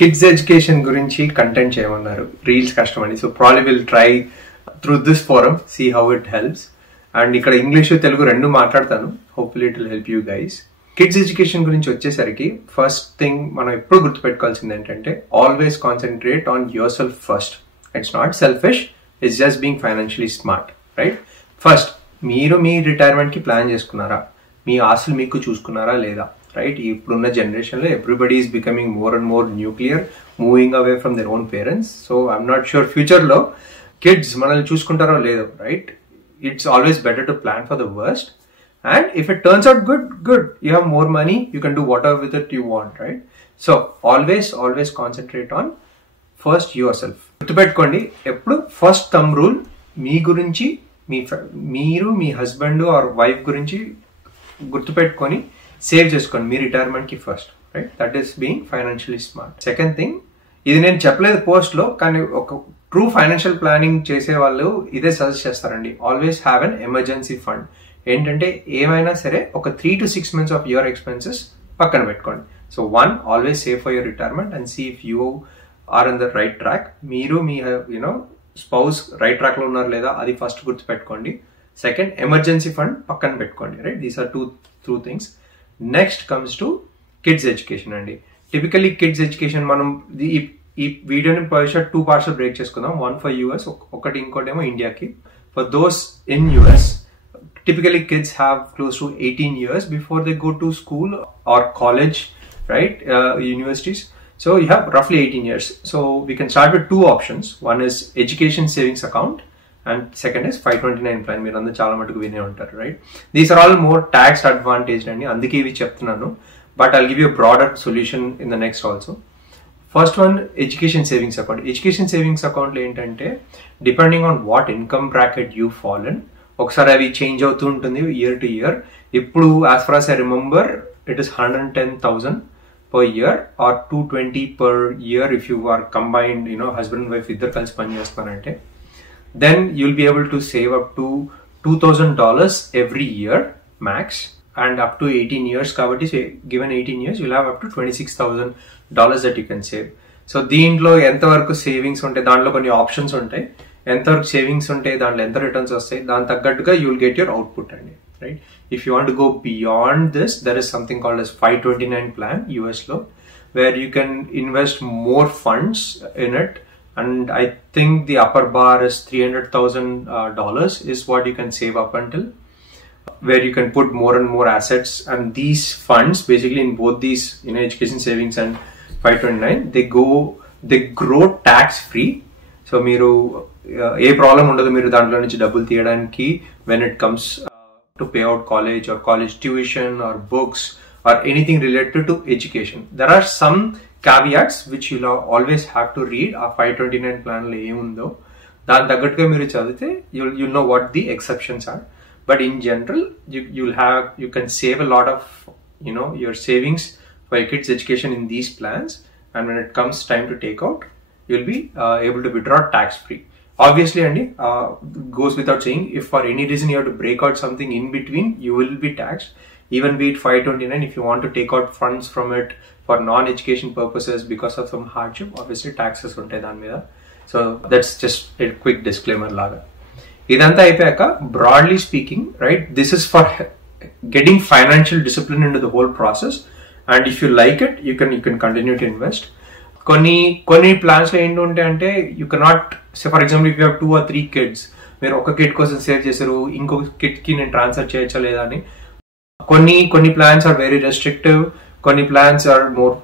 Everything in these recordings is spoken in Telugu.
కిడ్స్ ఎడ్యుకేషన్ గురించి కంటెంట్ చేయమన్నారు. రీల్స్ కష్టం అండి. So probably will try through this forum, see how it helps. And ఇక్కడ ఇంగ్లీష్ తెలుగు రెండు మాట్లాడతాను. Hopefully it will help you guys. Kids education గురించి వచ్చేసరికి ఫస్ట్ థింగ్ మనం ఎప్పుడు గుర్తుపెట్టుకోవాల్సింది ఏంటంటే always concentrate on your self first. It's not selfish, it's just being financially smart, right? First మీరు మీ రిటైర్మెంట్ కి ప్లాన్ చేసుకున్నారా? మీ ఆస్తులు మీకు చూసుకున్నారా లేదా? రైట్? ఇప్పుడున్న జనరేషన్ లో everybody is becoming more and more nuclear, moving away from their own parents. So I'm not sure future లో కిడ్స్ మనల్ని చూసుకుంటారో లేదో, right? It's always better to plan for the worst, and if it turns out good, you have more money, you can do whatever with it you want, right? So always concentrate on first yourself. గుర్తుపెట్టుకోండి, ఎప్పుడు ఫస్ట్ థంబ్ రూల్ మీ గురించి, మీరు మీ హస్బెండ్ ఆర్ వైఫ్ గురించి గుర్తుపెట్టుకొని సేవ్ చేసుకోండి మీ రిటైర్మెంట్ కి first, right? That is being financially smart. Second thing, ఇది నేను చెప్పలేదు పోస్ట్ లో, కానీ ఒక ట్రూ ఫైనాన్షియల్ ప్లానింగ్ చేసే వాళ్ళు ఇదే సజెస్ట్ చేస్తారండి. Always have an emergency fund. ఏంటంటే ఏమైనా సరే ఒక 3 to 6 months of your expenses పక్కన పెట్టుకోండి. So one, always save for your retirement and see if you are in the right track. మీరు మీ స్పౌస్ రైట్ ట్రాక్ లో ఉన్నారు లేదా అది ఫస్ట్ గుర్తు పెట్టుకోండి. సెకండ్, ఎమర్జెన్సీ ఫండ్ పక్కన పెట్టుకోండి, right? These are two things. Next comes to kids education అండి. టిపికల్లీ కిడ్స్ ఎడ్యుకేషన్ మనం ఈ వీడియోని టూ పార్ట్స్ బ్రేక్ చేసుకుందాం. వన్ ఫర్ యూఎస్, ఒకటి ఇంకోటేమో ఇండియాకి. For those in US, typically kids have close to 18 years before they go to school or college, right? Universities. So you have roughly 18 years. So we can start with two options. One is education savings account and second is 529 plan. మీరు అందరూ చాలా మటుకు వినే ఉంటారు, right? These are all more tax advantaged అండి, అందుకే ఇవి చెప్తున్నాను. But I'll give you a broader solution in the next also. First one, education savings account. Education savings అకౌంట్లో ఏంటంటే depending on what income bracket you fall in, ఒకసారి అవి చేంజ్ అవుతూ ఉంటుంది ఇయర్ టు ఇయర్. ఇప్పుడు as for as I remember, it is 110,000 per year or 220 per year if you are combined, husband and wife ఇద్దరు కలిసి పని చేస్తున్నారంటే. Then you'll be able to save up to $2,000 every year max. And up to 18 years కాబట్టి given 18 years you'll have up to $26,000 that you can save. So దీంట్లో ఎంతవరకు సేవింగ్స్ ఉంటాయి, దాంట్లో కొన్ని ఆప్షన్స్ ఉంటాయి. ఎంతవరకు సేవింగ్స్ ఉంటాయి, దాంట్లో ఎంత రిటర్న్స్ వస్తాయి, దాని తగ్గట్టుగా you will get your output అండి, right? If you want go beyond this, there is something called as 529 plan US లో, where you can invest more funds in it. And I think the upper bar is $300,000 is what you can save up until, where you can put more and more assets. And these funds basically in both these education savings and 529, they grow tax free. So మీరు ఏ ప్రాబ్లం ఉండదు మీరు దాంట్లో నుంచి డబ్బులు తీయడానికి when it comes to pay out college or college tuition or books or anything related to education. There are some caveats which you'll always have to read. ఆ 529 ప్లాన్ లో ఏముందో దాని తగ్గట్టుగా మీరు చదివితే you'll know what the exceptions are. But in general, you can save a lot of your savings for your kids' education in these plans, and when it comes time to take out, you'll be able to withdraw tax free. Obviously, Andy, goes without saying, if for any reason you have to break out something in between, you will be taxed. Even be it 529, if you want to take out funds from it for non-education purposes because of some hardship, obviously taxes untai dani meeda. So that's just a quick disclaimer laga. ఇదంతా అయిపోయాక broadly speaking, right, this is for getting financial discipline in to the whole process. And if you like it, you can continue to invest. కొన్ని ప్లాన్స్ లో ఏంటి ఉంటాయి అంటే you cannot say, for example if you have 2 or 3 kids, మీరు ఒక కిడ్ కోసం సేవ్ చేశారు, ఇంకొక కిడ్ కి నేను ట్రాన్స్ఫర్ చేయొచ్చా లేదా అని. కొన్ని ప్లాన్స్ ఆర్ వెరీ రెస్ట్రిక్టివ్, కొన్ని plans are more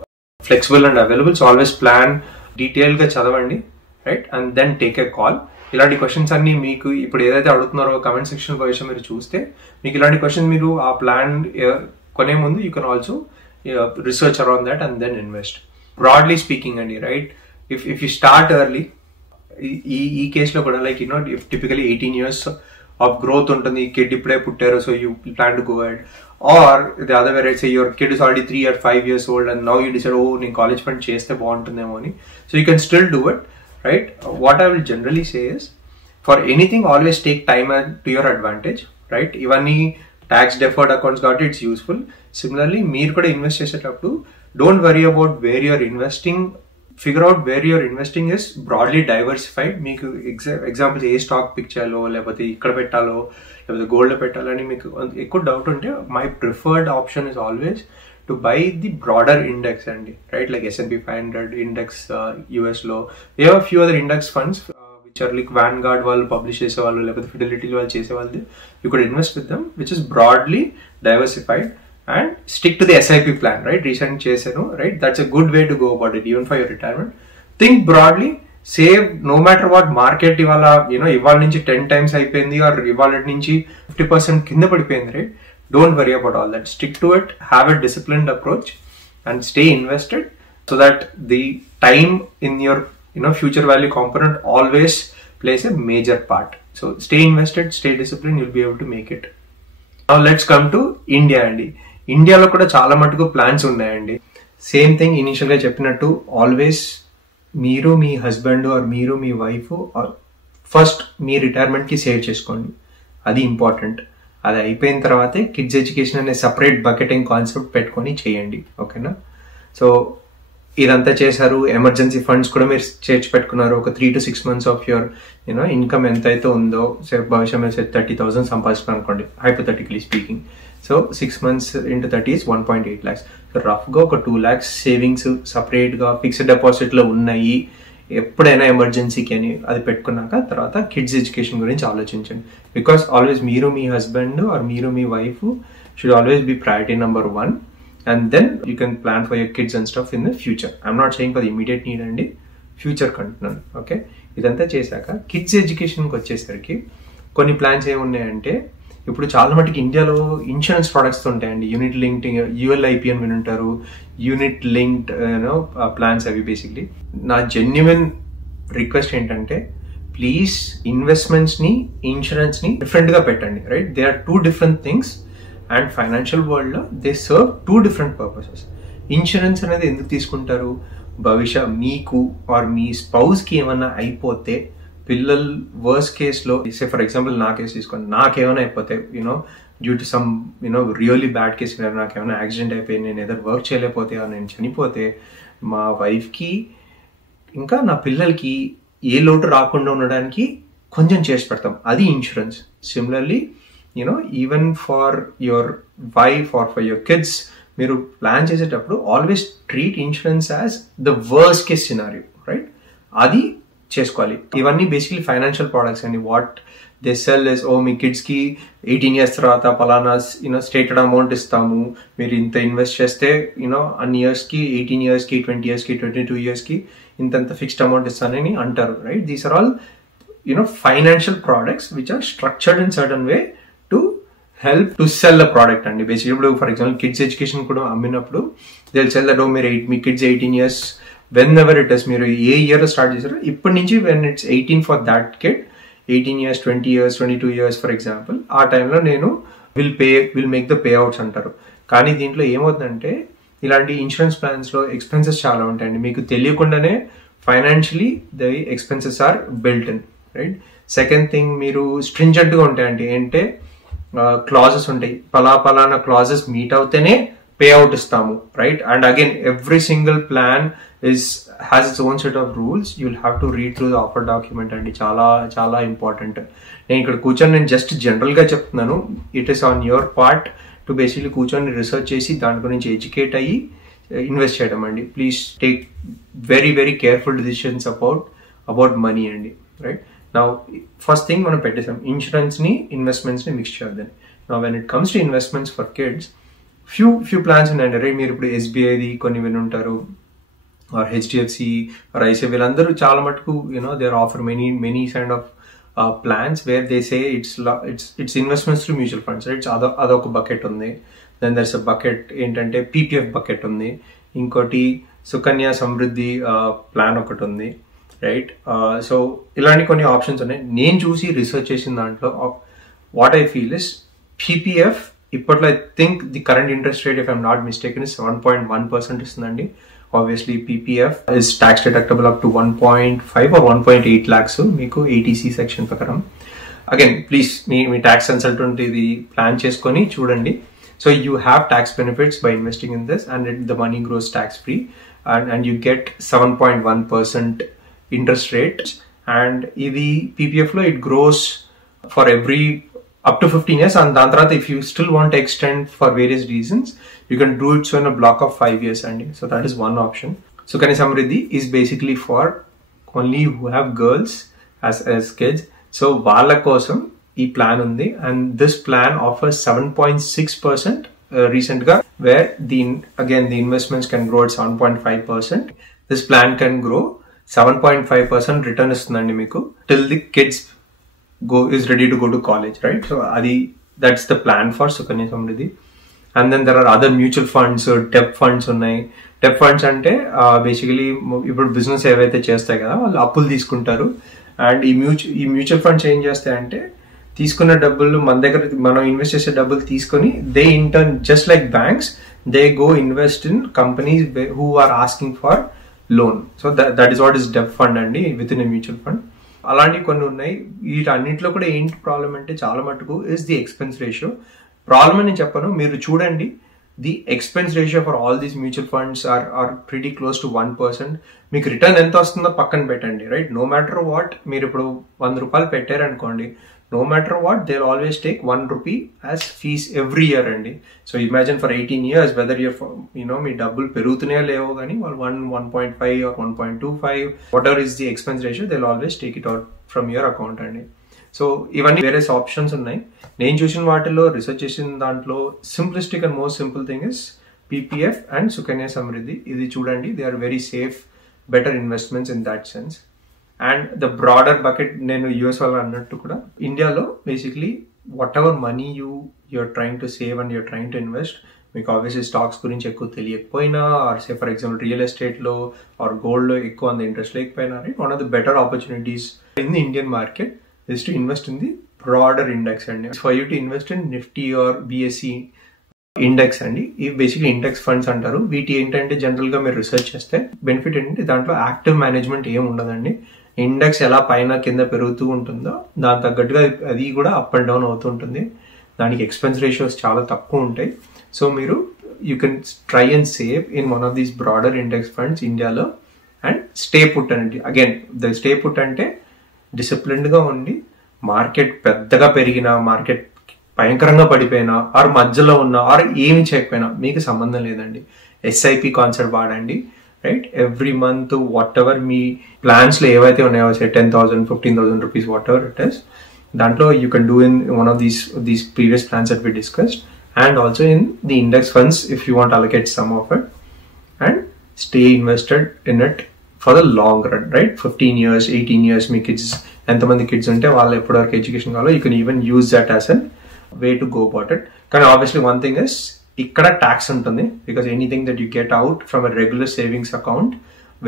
flexible and available. So always plan detail గా చదవండి, right, and then take a call. ఇలాంటి క్వశ్చన్స్ అన్ని మీకు ఇప్పుడు ఏదైతే అడుగుతున్నారో కమెంట్ సెక్షన్ క్వశ్చన్ మీరు చూస్తే, మీకు ఇలాంటి క్వశ్చన్ మీరు ఆ ప్లాన్ కొనే ముందు you can also research around that and then invest. Broadly speaking అండి, right, if you start early, ఈ కేసులో కూడా like if typically 18 years of growth ఉంటుంది, కిడ్ ఇప్పుడే పుట్టారు, so you plan to go head. Or the other way, right, say your kid is already 3 or 5 years old and now you decide, నేను కాలేజ్ ఫండ్ చేస్తే బాగుంటుందేమో అని. So you can still do it, right? What I will generally say is, for anything, always take time to your advantage, right? Ivanni tax deferred accounts got it's useful. Similarly, meer kuda invest chesetappudu, don't worry about where you're investing figure out where your investing is broadly diversified. మీకు ఎగ్జాంపుల్స్ ఏ స్టాక్ పిక్ చేయాలో, లేకపోతే ఇక్కడ పెట్టాలో, లేకపోతే గోల్డ్లో పెట్టాలని మీకు ఎక్కువ డౌట్ ఉంటే my preferred option is always to buy the broader index అండి, right? Like S&P 500 index US లో, a few other index funds which are like Vanguard వాళ్ళు పబ్లిష్ చేసేవాళ్ళు, లేకపోతే ఫిడెలిటీ వాళ్ళు చేసేవాళ్ళు. You could invest with them which is broadly diversified and stick to the SIP plan, right? Recent chesenu, right? That's a good way to go about it, even for your retirement. Think broadly, save no matter what market ivala, ival nunchi 10 times ayipindi or ival nunchi 50% kinda padipindi, right? Don't worry about all that. Stick to it, have a disciplined approach and stay invested so that the time in your future value component always plays a major part. So stay invested, stay disciplined, you'll be able to make it. Now let's come to India అండి. ఇండియాలో కూడా చాలా మటుకు ప్లాన్స్ ఉన్నాయండి. సేమ్ థింగ్ ఇనిషియల్ గా చెప్పినట్టు, ఆల్వేస్ మీరు మీ హస్బెండ్ ఆర్ మీరు మీ వైఫ్ ఫస్ట్ మీ రిటైర్మెంట్ కి సేవ్ చేసుకోండి. అది ఇంపార్టెంట్. అది అయిపోయిన తర్వాతే కిడ్స్ ఎడ్యుకేషన్ అనే సపరేట్ బకెటింగ్ కాన్సెప్ట్ పెట్టుకొని చేయండి, ఓకేనా? సో ఇదంతా చేశారు, ఎమర్జెన్సీ ఫండ్స్ కూడా మీరు చేర్చి పెట్టుకున్నారు. ఒక 3 to 6 months of your income ఎంతైతే ఉందో, భవిష్యంలో 30,000 సంపాదించుకున్నాను అనుకోండి, hypothetically speaking. So 6 months into 30 is 1.8 lakhs. So రఫ్గా ఒక 2 lakhs సేవింగ్స్ సపరేట్గా ఫిక్స్డ్ డిపాజిట్లో ఉన్నాయి. ఎప్పుడైనా ఎమర్జెన్సీకి అని అది పెట్టుకున్నాక తర్వాత కిడ్స్ ఎడ్యుకేషన్ గురించి ఆలోచించండి. బికాస్ ఆల్వేస్ మీరు మీ హస్బెండ్ ఆర్ మీరు మీ wife should always be priority number 1. And then you can plan for your kids and stuff in the future. I'm not saying for the immediate need and future content. Okay, ఇదంతా చేశాక కిడ్స్ ఎడ్యుకేషన్కి వచ్చేసరికి కొన్ని ప్లాన్స్ ఏమున్నాయంటే, ఇప్పుడు చాలా మటుకు ఇండియాలో ఇన్సూరెన్స్ ప్రొడక్ట్స్ ఉంటాయండి. యూనిట్ లింక్డ్ ULIP అని వినుంటారు, యూనిట్ లింక్డ్ ప్లాన్స్. అవి బేసిక్లీ నా జెన్యున్ రిక్వెస్ట్ ఏంటంటే, ప్లీజ్ ఇన్వెస్ట్మెంట్స్ని ఇన్సూరెన్స్ని డిఫరెంట్గా పెట్టండి, right? They are 2 different things. And financial వరల్డ్లో they serve 2 different purposes. Insurance అనేది ఎందుకు తీసుకుంటారు? భవిష్య మీకు ఆర్ మీ స్పౌస్కి ఏమన్నా అయిపోతే, పిల్లలు వర్స్ట్ కేసులో, ఫర్ ఎగ్జాంపుల్ నా కేసు తీసుకోండి, నాకేమైనా అయిపోతే due to some really bad case, నాకేమైనా యాక్సిడెంట్ అయిపోయి నేను ఏదో వర్క్ చేయలేకపోతే, నేను చనిపోతే, మా వైఫ్కి ఇంకా నా పిల్లలకి ఏ లోటు రాకుండా ఉండడానికి కొంచెం చేసి పెడతాం, అది insurance. Similarly even for your wife or for your kids, మీరు ప్లాన్ చేసేటప్పుడు always treat insurance as the worst case scenario, right? అది చేసుకోవాలి. ఇవన్నీ బేసిక్లీ ఫైనాన్షియల్ ప్రోడక్ట్స్ అండి. వాట్ దే సెల్ ఇస్, మీ కిడ్స్కి 18 years తర్వాత పలానా స్టేటెడ్ అమౌంట్ ఇస్తాము, మీరు ఇంత ఇన్వెస్ట్ చేస్తే అన్ని ఇయర్స్కి, 18 yearsకి, 20 yearsకి, 22 yearsకి ఇంత ఫిక్స్డ్ అమౌంట్ ఇస్తానని అంటారు, right? These are all financial products which are structured in certain way to help to sell the product అండి. బేసిక్లీ ఇప్పుడు ఫర్ ఎగ్జాంపుల్ కిడ్స్ ఎడ్యుకేషన్ కూడా అమ్మినప్పుడు దే విల్ సెల్ దట్ మీ kids 18 years, whenever it is, మీరు ఏ ఇయర్ స్టార్ట్ చేశారో ఇప్పటి నుంచి, when it's 18 for that kid, 18 years, 20 years, 22 years for example, ఆ టైంలో నేను will make the pay outs అంటారు. కానీ దీంట్లో ఏమవుతుందంటే, ఇలాంటి ఇన్సూరెన్స్ ప్లాన్స్లో ఎక్స్పెన్సెస్ చాలా ఉంటాయండి. మీకు తెలియకుండానే financially the expenses are built in, right? Second thing, మీరు స్ట్రింజెంట్గా ఉంటాయండి. అంటే క్లాజెస్ ఉంటాయి, పలానా క్లాజెస్ మీట్ అవుతేనే పే అవుట్ ఇస్తాము, right? And again every single plan has its own set of rules. You'll have to read through the offer document అండి. చాలా చాలా ఇంపార్టెంట్. నేను ఇక్కడ కూర్చొని నేను జస్ట్ జనరల్గా చెప్తున్నాను. It is on your part to basically కూర్చొని రీసెర్చ్ చేసి దాని గురించి ఎడ్యుకేట్ అయ్యి ఇన్వెస్ట్ చేయడం అండి. Please take very very careful decisions about money అండి, రైట్? నా ఫస్ట్ థింగ్ మనం పెట్టేసాం, ఇన్సూరెన్స్ని ఇన్వెస్ట్మెంట్స్ని మిక్స్ చేద్దాం. నా when it comes to investments for kids, few plans ఉన్నాయండి. రైట్? మీరు ఇప్పుడు SBIది కొన్ని వినుంటారు, ఆర్ HDFC ఆర్ ICICI, వీళ్ళందరూ చాలా మటుకు they are offer many kind of plans where they say it's investments through mutual funds, right? అదొక బకెట్ ఉంది. దెన్ దర్స్ అ బకెట్ ఏంటంటే PPF బకెట్ ఉంది. ఇంకోటి సుకన్య సమృద్ధి ప్లాన్ ఒకటి ఉంది, రైట్? సో ఇలాంటి కొన్ని ఆప్షన్స్ ఉన్నాయి. నేను చూసి రీసెర్చ్ చేసిన దాంట్లో what I feel is PPF ఇప్పట్లో I think the current interest rate, if I'm not mistaken, is 7.1% ఇస్తుందండి. Obviously PPF is tax deductible up to 1.5 or 1.8 lakhs మీకు ATC సెక్షన్ ప్రకారం. Again please me tax consultant ఇది ప్లాన్ చేసుకొని చూడండి. So you have tax benefits by investing in this and the money gross tax free. and you get 7.1% interest rate. And ఇది PPF లో it grows for every up to 15 years, and దాని తర్వాత if you still want to extend for various reasons, you can do it so in a block of 5 years అండి. So that is one option. Sukanya Samriddhi is basically for only who have girls as kids. So వాళ్ళ కోసం ఈ ప్లాన్ ఉంది, and this plan offers 7.6% recent గా, where the investments can grow at 7.5%. This plan can grow 7.5% return ఇస్తుందండి మీకు till the kids is ready to go to college, right? So that's the plan for Sukanya Samriddhi. And then there are other mutual funds, debt funds ఉన్నాయి. డెప్ ఫండ్స్ అంటే బేసికలీ ఇప్పుడు బిజినెస్ ఏవైతే చేస్తాయి కదా వాళ్ళు అప్పులు తీసుకుంటారు, అండ్ ఈ మ్యూచువల్ ఫండ్స్ ఏం చేస్తాయంటే తీసుకున్న డబ్బులు మన దగ్గర మనం ఇన్వెస్ట్ చేసే డబ్బులు తీసుకొని they in turn just like banks they go invest in companies who are asking for loan. So that is what is debt fund అండి with in a mutual fund. అలాంటివి కొన్ని ఉన్నాయి. వీటన్నింటిలో కూడా ఏంటి ప్రాబ్లం అంటే చాలా మటుకు is the expense ratio. Problem అని చెప్పను, మీరు చూడండి the expense ratio for all these mutual funds are pretty close to 1%. మీకు రిటర్న్ ఎంత వస్తుందో పక్కన పెట్టండి, రైట్? నో మ్యాటర్ వాట్, మీరు ఇప్పుడు 100 రూపాయలు పెట్టారనుకోండి, no matter what they will always take 1 rupee as fees every year అండి. So imagine for 18 years whether మీ డబ్బులు పెరుగుతున్నాయో లేవో కానీ వాళ్ళు 1.5 or 1.25 whatever is the expense ratio they will always take it out from your account అండి. సో ఇవన్నీ వేరే ఆప్షన్స్ ఉన్నాయి. నేను చూసిన వాటిలో రిసెర్చ్ చేసిన దాంట్లో simplistic and most simple thing is PPF and Sukanya Samriddhi. ఇది చూడండి, they are very safe, better investments in that sense. And the broader bucket, నేను యూఎస్ వాళ్ళు అన్నట్టు కూడా ఇండియాలో basically whatever money you're trying to save and you're trying to invest, మీకు ఆబ్వియస్లీ స్టాక్స్ గురించి ఎక్కువ తెలియకపోయినా or say for example real ఎస్టేట్లో ఆర్ గోల్డ్లో ఎక్కువ అంత ఇంట్రెస్ట్ లేకపోయినా, right, one of the better opportunities in the Indian market is to invest in the broader index and for you to invest in Nifty or BSE index అండి. ఇవి బేసిక్లీ ఇండెక్స్ ఫండ్స్ అంటారు. వీటి ఏంటంటే జనరల్ గా మీరు రీసెర్చ్ చేస్తే బెనిఫిట్ ఏంటంటే దాంట్లో యాక్టివ్ మేనేజ్మెంట్ ఏం ఉండదండి. ఇండెక్స్ ఎలా పైన కింద పెరుగుతూ ఉంటుందో దాని తగ్గట్టుగా అది కూడా అప్ అండ్ డౌన్ అవుతూ ఉంటుంది. దానికి ఎక్స్పెన్స్ రేషియోస్ చాలా తక్కువ ఉంటాయి. సో మీరు you can try and save in one of these broader index funds ఇండియాలో అండ్ స్టే పుట్ అండి. అగైన్ ద స్టే పుట్ అంటే డిసిప్లిన్డ్ గా ఉండి మార్కెట్ పెద్దగా పెరిగినా మార్కెట్ భయంకరంగా పడిపోయినా ఆర్ మధ్యలో ఉన్నా ఆర్ ఏమి చేయకపోయినా మీకు సంబంధం లేదండి. SIP కాన్సెప్ట్ వాడండి, right? Every month whatever మీ ప్లాన్స్ లో ఏవైతే ఉన్నాయో 10,000 15,000 rupees whatever it is, దాంట్లో you can do in one of these previous plans that we discussed and also in the index funds if you want allocate some of it and stay invested in it for the long run, right? 15 years, 18 years, మీ కిడ్స్ ఎంతమంది కిడ్స్ ఉంటే వాళ్ళు ఎప్పటివరకు ఎడ్యుకేషన్ కావాలో you can even use that as an way to go about it. కానీ ఆబ్వియస్లీ వన్ థింగ్ ఇస్ ఇక్కడ ట్యాక్స్ ఉంటుంది, because anything that you get out from a regular savings account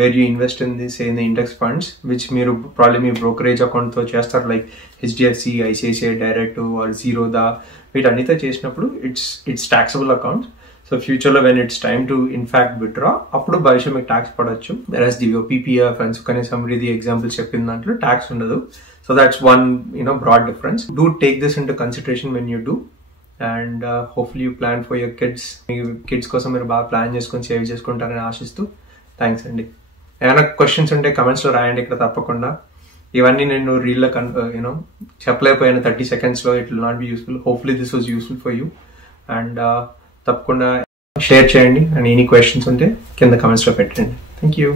where you invest in this in the index funds which మీరు ప్రాబ్లీ మీ బ్రోకరేజ్ అకౌంట్తో చేస్తారు, like HDFC, ICICI direct or Zerodha, వీటన్నిటితో చేసినప్పుడు ఇట్స్ ట్యాక్సబుల్ అకౌంట్స్. సో ఫ్యూచర్లో when it's time to in fact withdraw అప్పుడు భవిష్యత్ మీకు ట్యాక్స్ పడవచ్చు. Versus the PPF and Sukanya Samriddhi example చెప్పిన దాంట్లో ట్యాక్స్ ఉండదు. So that's one broad difference. Do take this into consideration when you do and hopefully you plan for your kids. మీ కిడ్స్ కోసం మీరు బాగా ప్లాన్ చేసుకొని సేవ్ చేసుకుంటారని ఆశిస్తూ థ్యాంక్స్ అండి. ఏమైనా క్వశ్చన్స్ ఉంటే కమెంట్స్లో రాయండి ఇక్కడ తప్పకుండా. ఇవన్నీ నేను రీల్లో చెప్పలేకపోయాను 30 secondsలో. It will not be useful. Hopefully this was useful for you and తప్పకుండా షేర్ చేయండి అండ్ ఎనీ క్వశ్చన్స్ ఉంటే కింద కమెంట్స్లో పెట్టండి. Thank you.